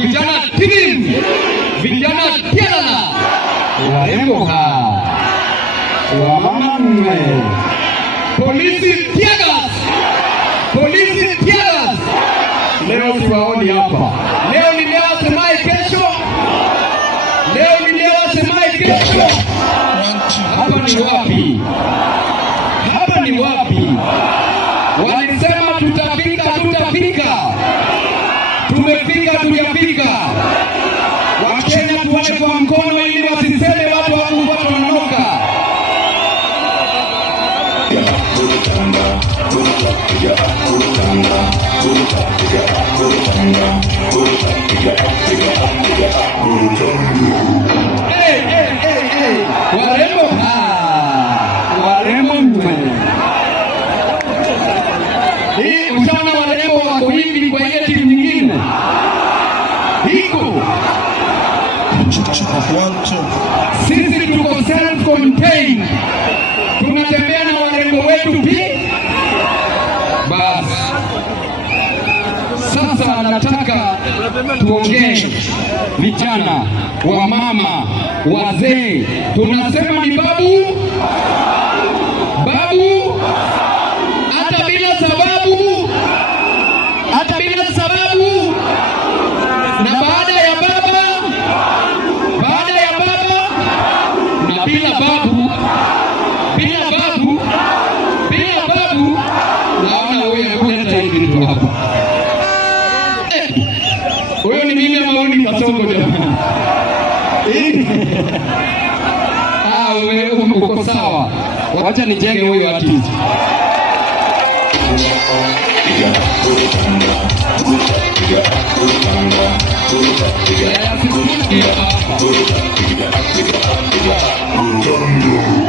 vijana timu, vijana tialala, warembo wamama mme, polisi tiagas, polisi tiagas. Leo siwaoni hapa. Leo ni leo, semaye kesho. Leo ni leo, semaye kesho. Hapa ni wapi? Hapa ni wapi? Walisema tutafika, tutafika. Tumefika, tujafika. Wakenya tuwache kwa mkono ili wasiseme watu wangu watu wanaoka. Warembo warembo mwe. Hii ushaona warembo wako hivi kwa ile timu nyingine. Hiko. Sisi tuko self-contained. Tunatembea na warembo wetu pia. Basi. Sasa nataka tuongee vijana, wamama, wazee. Tunasema ni babu, babu, hata bila sababu, hata bila sababu. Na baada ya baba, baada ya baba, na bila babu, bila babu, bila babu. Naona wewe kuleta hivi tu hapa. Wewe ni mimi ama wewe ni Kasongo jamani? Wewe uko sawa. Wacha nijenge huyo artist. Yeah.